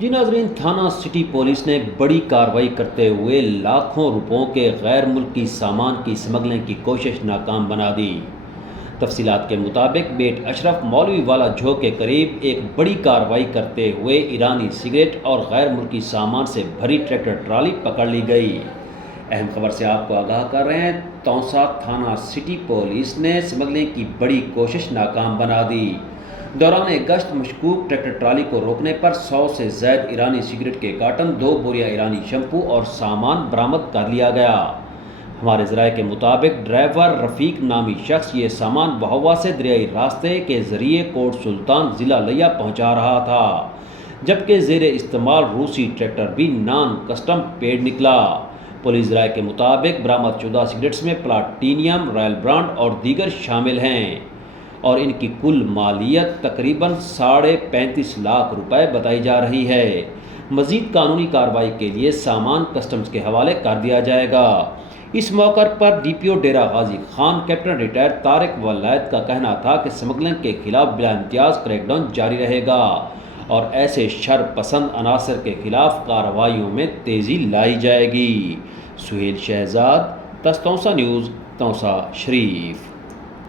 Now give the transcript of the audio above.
جی ناظرین، تھانہ city police نے بڑی کارروائی کرتے ہوئے لاکھوں روپوں کے غیر ملکی سامان کی اسمگلنگ کی کوشش ناکام بنا دی۔ تفصیلات کے مطابق بیٹ اشرف مولوی والا جھو کے قریب ایک بڑی کارروائی کرتے ہوئے ایرانی سگریٹ اور غیر ملکی سامان سے بھری ٹریکٹر ٹرالی پکڑ لی گئی۔ اہم خبر سے آپ کو آگاہ کر رہے ہیں۔ تونسا تھانہ سٹی پولیس نے اسمگلنگ کی بڑی کوشش ناکام بنا دی۔ دوران گشت مشکوک ٹریکٹر ٹرالی کو روکنے پر 100 سے زائد ایرانی سگریٹ کے کارٹن، 2 بوریاں ایرانی شیمپو اور سامان برآمد کر لیا گیا۔ ہمارے ذرائع کے مطابق ڈرائیور رفیق نامی شخص یہ سامان بہوا سے دریائی راستے کے ذریعے کوٹ سلطان ضلع لیا پہنچا رہا تھا، جبکہ زیر استعمال روسی ٹریکٹر بھی نان کسٹم پیڈ نکلا۔ پولیس ذرائع کے مطابق برآمد شدہ سگریٹس میں پلاٹینیم، رائل برانڈ اور دیگر شامل ہیں اور ان کی کل مالیت تقریباً 35.5 لاکھ روپے بتائی جا رہی ہے۔ مزید قانونی کارروائی کے لیے سامان کسٹمز کے حوالے کر دیا جائے گا۔ اس موقع پر ڈی پی او ڈیرہ غازی خان کیپٹن ریٹائر طارق ولائد کا کہنا تھا کہ اسمگلنگ کے خلاف بلا امتیاز کریک ڈاؤن جاری رہے گا اور ایسے شر پسند عناصر کے خلاف کارروائیوں میں تیزی لائی جائے گی۔ سہیل شہزاد، تونسا نیوز، تونسا شریف۔